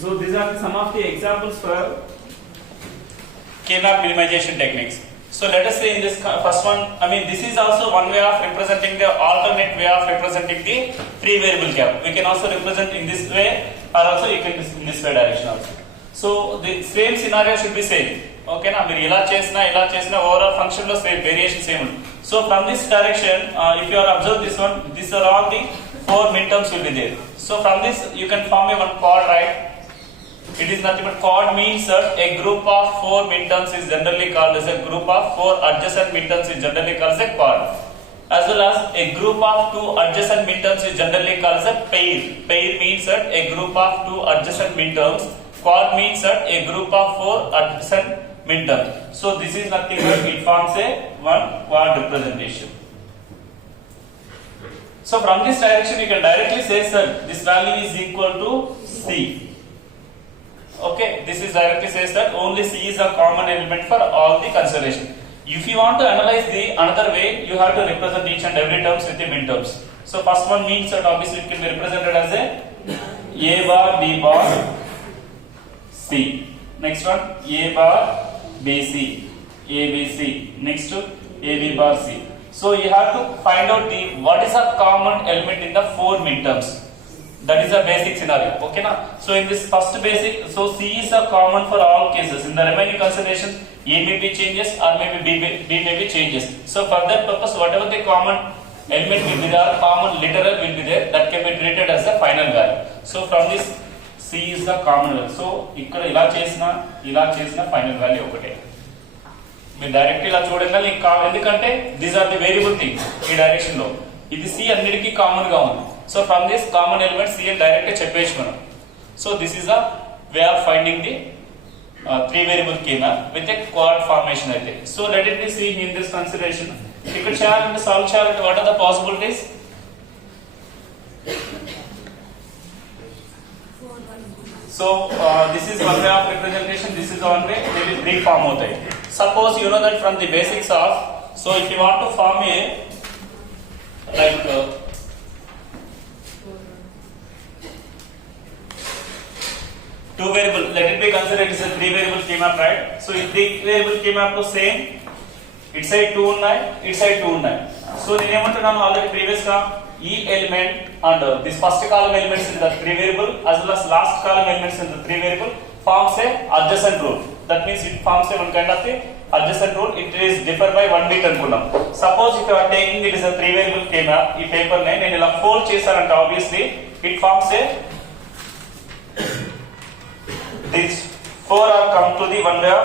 So these are some of the examples for K-map minimization techniques. So let us say in this first one, this is also one way of representing the alternate way of representing the free variable cap. We can also represent in this way, or also you can in this way direction also. So the same scenario should be same. Okay, na మీరు ఇలా చేసినా overall function లో same variation same ఉంటుంది. So from this direction, if you are observe this one, these are all the 4 midterms will be there. So from this you can form a one chord, right? It is nothing but chord means that a group of 4 midterms is generally called as a group of 4 adjacent midterms is generally called as a chord. As well as a group of 2 adjacent midterms is generally called as a pair. Pair means that a group of 2 adjacent midterms. Chord means that a group of 4 adjacent midterms. So this is nothing but it forms a one chord representation. So from this direction you can directly say that this value is equal to C. Okay, this is directly says that only C is a common element for all the consideration. If you want to analyze the another way, you have to represent each and every terms with the midterms. So first one means that obviously it can be represented as a bar, B bar, C. Next one A bar, BC, ABC. Next to AB bar, C. So you have to find out the what is a common element in the 4 midterms. That is a basic scenario. Okay, na? So in this first basic, so C is a common for all cases. In the remaining considerations, A may be changes or maybe B may be changes. So for that purpose, whatever the common element will be there, common literal will be there, that can be treated as the final value. So from this, C is the common value. So ఇక్కడ ఇలా చేసిన final value ఒకటే. మీరు direct ఇలా చూడండి, ఎందుకంటే these are the variable things ఈ direction లో. ఇది C అన్నిటికీ కామన్ గా ఉంది. So from this common element C and direct చెప్పేసి మనం. So this is a way of finding the 3 variable K-map with a chord formation అయితే. So let it be seen in this consideration. ఇక్కడ చేయాలంటే solve చేయాలంటే what are the possibilities? So this is one way of representation, this is one way, they will 3 form అవుతాయి. Suppose you know that from the basics of, so if you want to form a like two variable, let it be considered it is a 3 variable K-map, right? So if 3 variable K-map to same, it side 2 ఉన్నాయి, it side 2 ఉన్నాయి. So నేను ఏమంటున్నాను already previous గా ఈ element and this first column elements in the 3 variable as well as last column elements in the 3 variable forms a adjacent rule. That means it forms a one kind of the adjacent rule. It is differ by 1 bit అనుకున్నాం. Suppose if you are taking it is a 3 variable K-map, ఈ paper ని నేను ఇలా fold చేశానంటే obviously it forms a these 4 are come to the one way of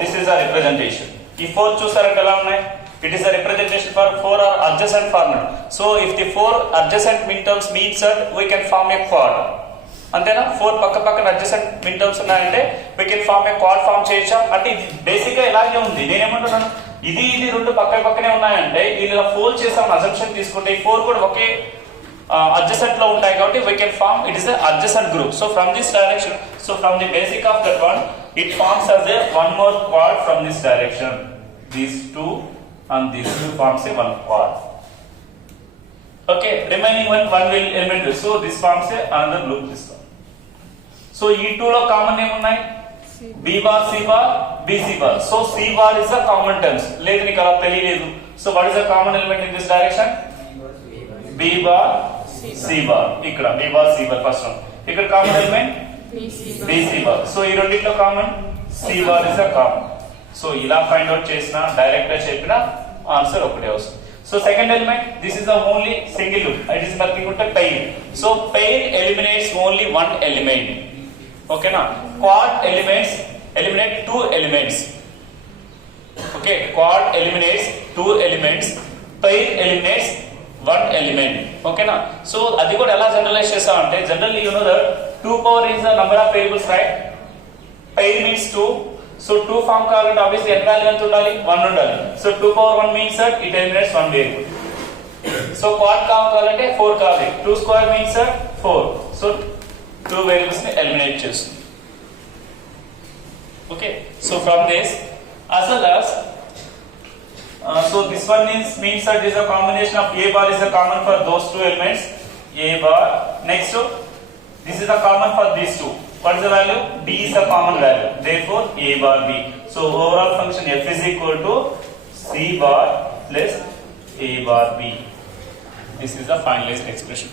this is a representation. ఈ 4 చూసారంటే ఎలా ఉన్నాయి? It is a representation for 4 are adjacent format. So if the 4 adjacent midterms meets that we can form a chord. అంతేనా? 4 పక్కన adjacent midterms ఉన్నాయంటే we can form a chord form చేయొచ్చా? అంటే ఇది బేసిక్ గా ఇలాగే ఉంది. నేనేమంటున్నాను, ఇది రెండు పక్కనే ఉన్నాయంటే ఇలా ఫోల్డ్ చేసాం అజంప్షన్ తీసుకుంటే ఈ 4 కూడా ఒకే adjacent లో ఉంటాయి కాబట్టి we can form it is a adjacent group. So from this direction, so from the basic of that one, it forms as a one more chord from this direction. These 2 and these 2 forms a one chord. Okay, remaining one will element. So this forms a another loop this one. So ఈ 2 లో common ఏమున్నాయి? B bar, C bar, BC bar. So C bar is a common terms. లేదు నీకు అలా తెలియలేదు. So what is the common element in this direction? B bar, C bar. ఇక్కడ B bar, C bar first one. ఇక్కడ common element BC bar. So ఈ రెండిట్లో common C bar is a common. So ఇలా find out చేసిన direct గా చెప్పిన answer ఒకటే వస్తుంది. So second element, this is the only single loop. It is nothing but a pair. So pair eliminates only one element. Okay na? Chord elements eliminate 2 elements. Okay, chord eliminates 2 elements. Pair eliminates 1 element. Okay na? So అది కూడా ఎలా generalise చేస్తామంటే generally you know that 2 power is the number of variables, right? Pair means 2. So 2 form కావాలంటే obviously n value ఎంత ఉండాలి? 1 ఉండాలి. So 2 power 1 means that it eliminates 1 variable. So quad కావాలంటే 4 కావాలి. 2 square means that 4. So 2 variables ని eliminate చేస్తుంది. Okay, so from this as well as so this one means that is a combination of A bar is a common for those 2 elements. A bar, next to This is the common for these two. What is the value? D is a common value. Therefore, A bar B. So overall function f is equal to C bar plus A bar B. This is the finalized expression.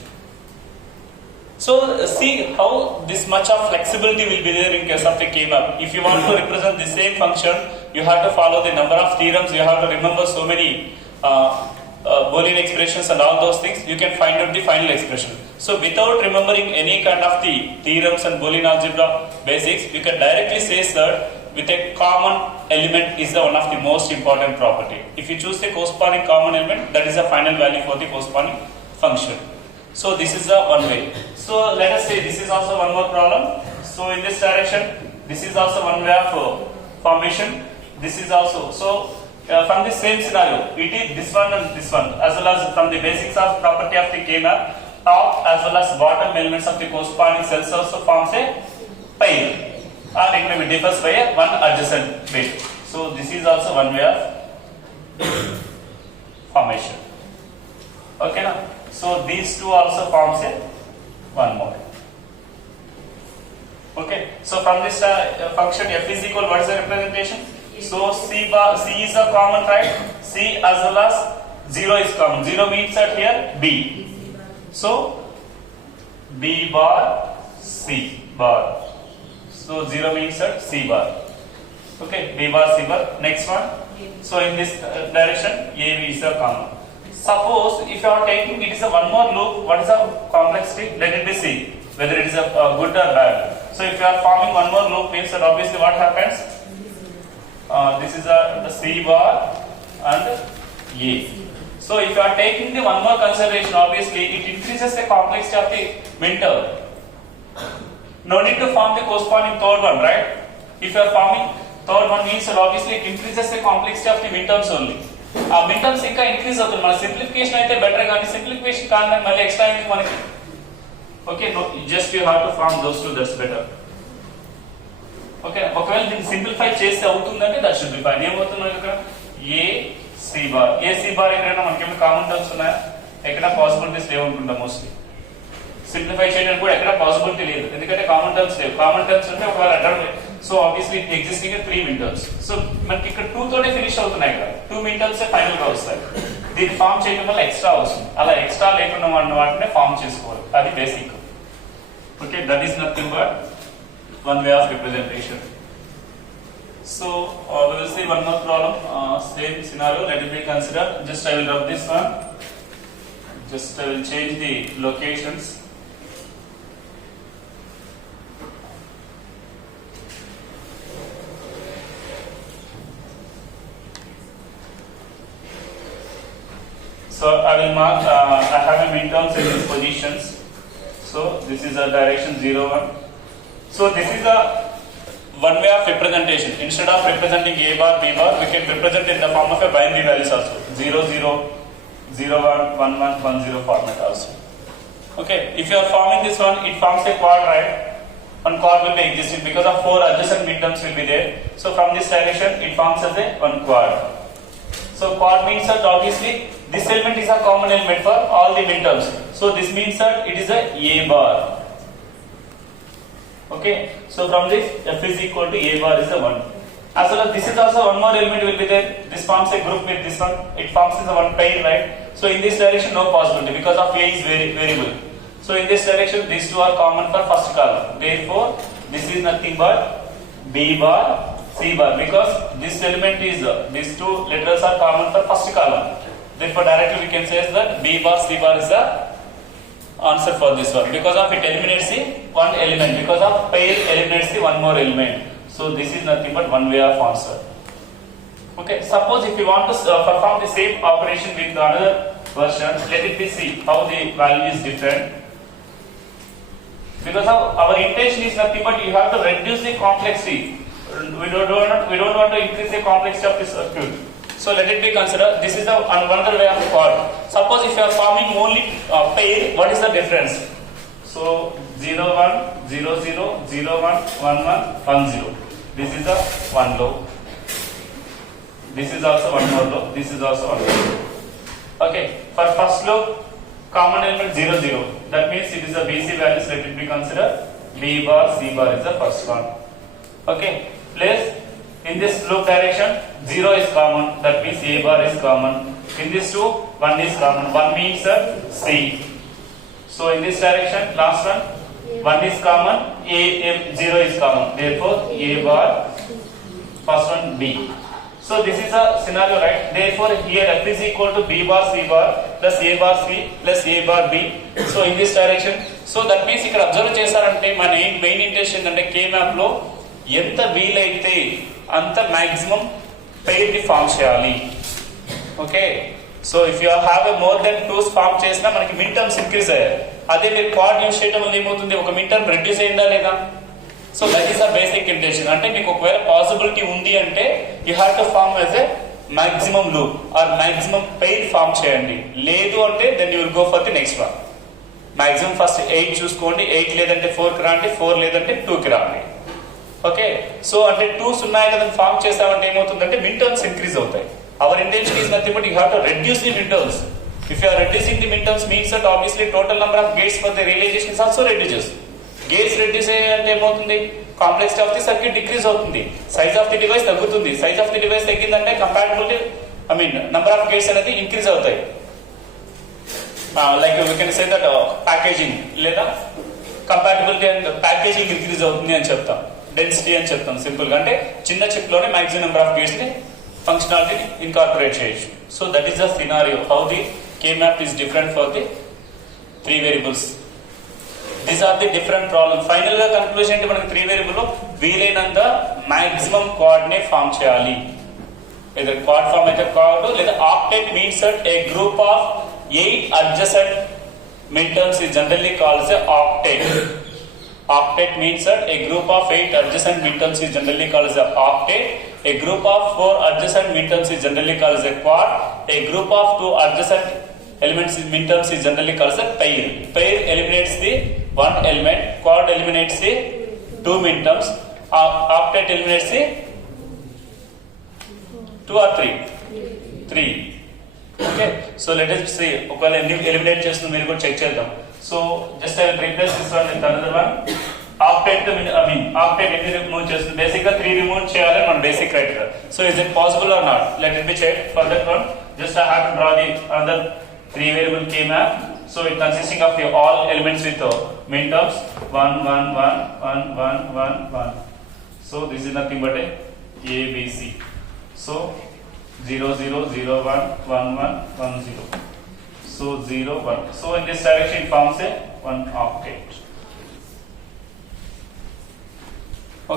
So see how this much of flexibility will be there in case of the K-map. If you want to represent the same function, you have to follow the number of theorems. You have to remember so many Boolean expressions and all those things. You can find out the final expression. So without remembering any kind of the theorems and Boolean algebra basics, you can directly say that with a common element is one of the most important property. If you choose the corresponding common element, that is the final value for the corresponding function. So this is the one way. So let us say this is also one more problem. So in this direction, this is also one way of formation. This is also from the same scenario. It is this one and this one, as well as from the basics of property of the K-map, top as well as bottom elements of the corresponding cells also forms a pair, or it may be differs by one adjacent bit. So this is also one way of formation. Okay, now. So these two also forms a one more. Okay. So from this function f is equal, what is the representation? So C is a common, right? C as well as 0 is common. 0 means that here B. So B bar C bar. So 0 means that C bar. Okay. B bar C bar. Next one. So in this direction, A B is a common. Suppose if you are taking it is a one more loop, what is the complexity? Let it be C, whether it is a good or bad. So if you are forming one more loop, means that obviously what happens? This is the C bar and A. So if you are taking the one more consideration, obviously it increases the complexity of the minterm. No need to form the corresponding third one, right? If you are forming third one, means that obviously it increases the complexity of the minterms only. మిడ్టర్మ్స్ ఇంకా increase అవుతుంది. మన simplification అయితే better, కానీ simplification కానీ మళ్ళీ extra అయింది మనకి. Okay, just you have to form those two, that's better. Okay, ఒకవేళ దీన్ని సింప్లిఫై చేస్తే అవుతుందంటే దట్ షుడ్ బి ఫైన్. ఏమవుతుంది ఇక్కడ? A C bar. A C bar ఎక్కడైనా మనకి ఏమైనా కామన్ టర్మ్స్ ఉన్నాయా? ఎక్కడ పాసిబిలిటీస్ లేవనుకుంటా మోస్ట్లీ. సింప్లిఫై చేయడానికి కూడా ఎక్కడ పాసిబిలిటీ లేదు, ఎందుకంటే కామన్ టర్మ్స్ లేవు. కామన్ టర్మ్స్ అంటే ఒకవేళ అడ్డం, సో ఆబ్వియస్లీ ఎగ్జిస్టింగ్ 3 మిడ్టర్మ్స్. సో మనకి ఇక్కడ 2 తోనే ఫినిష్ అవుతున్నాయి. ఇక్కడ 2 మిడ్టర్మ్స్ ఫైనల్ గా వస్తాయి. దీన్ని ఫామ్ చేయడం వల్ల ఎక్స్ట్రా వస్తుంది. అలా ఎక్స్ట్రా లేకుండా ఉన్న వాటిని ఫామ్ చేసుకోవాలి, అది basic. Okay, that is nothing but one way of representation. So we will see one more problem, same scenario. Let it be considered. Just I will rub this one. Just I will change the locations. So I will mark, I have a midterms in these positions. So this is a direction 0, 1. So this is a one way of representation. Instead of representing A bar, B bar, we can represent in the form of a binary values also. 0, 0, 0, 1, 1, 1, 1, 0 format also. Okay, if you are forming this one, it forms a quad, right? One quad will be existing because of 4 adjacent midterms will be there. So from this direction, it forms as a one quad. So quad means that obviously this element is a common element for all the midterms. So this means that it is a A bar. Okay, so from this f is equal to A bar is a 1. As well as this is also one more element will be there. This forms a group with this one. It forms as a one pair, right? So in this direction no possibility because of A is variable. So in this direction these two are common for first column. Therefore this is nothing but B bar C bar, because this element is these two letters are common for first column. Therefore directly we can say that B bar C bar is the answer for this one, because of it eliminates the one element, because of pair eliminates the one more element. So this is nothing but one way of answer. Okay, suppose if you want to perform the same operation with another version, let it be see how the value is different. Because our intention is nothing but you have to reduce the complexity. We don't want to increase the complexity of this circuit. So let it be considered. This is the another way of quad. Suppose if you are forming only pair, what is the difference? So 0 1 0 0 0 1 1 1 1 0. This is the one low. This is also one more low. This is also one low. Okay. For first low, common element 0 0. That means it is a BC values, let it be considered B bar C bar is the first one. Okay, place in this loop direction 0 is common, that means A bar is common. In this two 1 is common, 1 means C. So in this direction last one 1 is common, A 0 is common, therefore A bar, first one B. So this is a scenario, right? Therefore here F is equal to B bar C bar plus A bar C plus A bar B. So in this direction, so that means ఇక్కడ observe చేశారంటే మన main intention ఏంటంటే K map లో ఎంత వీలైతే అంత maximum pair ని form చేయాలి. Okay, so if you have a more than 2 form చేసినా మనకి మిన్ టర్మ్స్ ఇంక్రీజ్ అయ్యాయి. అదే మీరు క్వాడ్ యూస్ చేయడం వల్ల ఏమవుతుంది, ఒక మిన్ టర్మ్ రెడ్యూస్ అయిందా లేదా? So that is the basic intention. అంటే మీకు ఒకవేళ పాసిబిలిటీ ఉంది అంటే you have to form as a maximum loop or maximum pair form చేయండి. లేదు అంటే then you will go for the next one. Maximum first 8 చూసుకోండి, 8 లేదంటే 4 కి రాండి, 4 లేదంటే 2 కి రాండి. ఓకే, సో అంటే 2s ఉన్నాయి కదా ఫామ్ చేసామంటే ఏమవుతుందంటే మిన్ టర్మ్స్ ఇంక్రీజ్ అవుతాయి. Our intention is nothing but you have to reduce the min terms. If you are reducing the midterms means that obviously total number of gates for the realization is also reduces. Gates reduce అంటే ఏమవుతుంది, complexity of the circuit decrease అవుతుంది, size of the device తగ్గుతుంది. Size of the device తగ్గిందంటే compatibility number of gates అనేది increase అవుతాయి. Like we can say that packaging లేదా compatibility and packaging increase అవుతుంది అని చెప్తాం, డెన్సిటీ అని చెప్తాం సింపుల్ గా. అంటే చిన్న చిప్ లోనే మాక్సిమం నెంబర్ ఆఫ్ గేట్స్ ని ఫంక్షనాలిటీ ఇన్కార్పొరేట్ చేయొచ్చు. So that is the scenario how the K-map is different for the 3 variables. These are the different problems. Final గా conclusion అంటే మనకి 3 variable లో వీలైనంత maximum quad నే ఫామ్ చేయాలి. either quad form అయితే quad లేదా octet means that a group of 8 adjacent midterms is generally called as a octet. Octet means that a group of 8 adjacent midterms is generally called as a octet. A group of 4 adjacent midterms is generally called as a quad. A group of 2 adjacent elements in midterms is generally called as a pair. Pair eliminates the one element, quad eliminates the 2 midterms, octet eliminates the 2 or 3? 3. Okay, so let us see. ఒకవేళ eliminate చేస్తున్న మీరు కూడా check చేద్దాం. So just I will replace this one with another one. Octet octet ఎన్ని remove చేస్తుంది, basic గా 3 remove చేయాలని మన basic criteria. So is it possible or not? Let it be check. For that one just I have to draw the other 3 variable K map. So it consisting of all elements with min terms 1 1 1 1 1 1 1. So this is nothing but a ABC. So 0 0 0 1 1 1 1 0. So 0 1. So in this direction it forms a one octet.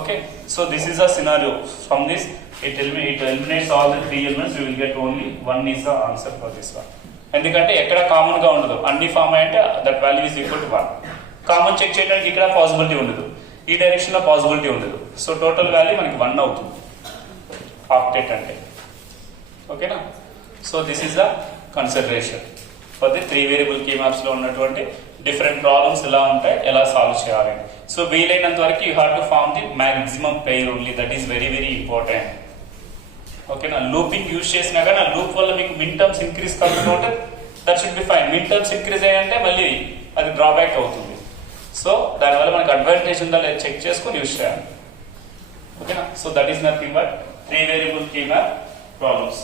Okay, so this is a scenario. From this it eliminates all the 3 elements. We will get only one is the answer for this one. ఎందుకంటే ఎక్కడ common గా ఉండదు, అన్ని form అంటే that value is equal to 1. Common check చేయడానికి ఇక్కడ possibility ఉండదు, ఈ డైరెక్షన్ లో పాసిబిలిటీ ఉండదు. సో టోటల్ వాల్యూ మనకి 1 అవుతుంది ఆక్టెట్ అంటే. ఓకేనా? So this is the consideration for the 3 variable K maps లో ఉన్నటువంటి డిఫరెంట్ ప్రాబ్లమ్స్ ఎలా ఉంటాయి, ఎలా సాల్వ్ చేయాలి. సో వీలైనంత వరకు you have to form the maximum pair only. That is very very important. ఓకేనా? లూపింగ్ యూజ్ చేసినా కానీ ఆ లూప్ వల్ల మీకు మిన్ టర్మ్స్ ఇంక్రీజ్ కాకపోతే that should be fine. Min terms increase అయ్యంటే మళ్ళీ అది డ్రాబ్యాక్ అవుతుంది. సో దానివల్ల మనకి అడ్వాంటేజ్ ఉందా లేదా చెక్ చేసుకొని యూజ్ చేయాలి. ఓకేనా? So that is nothing but 3 variable K map problems.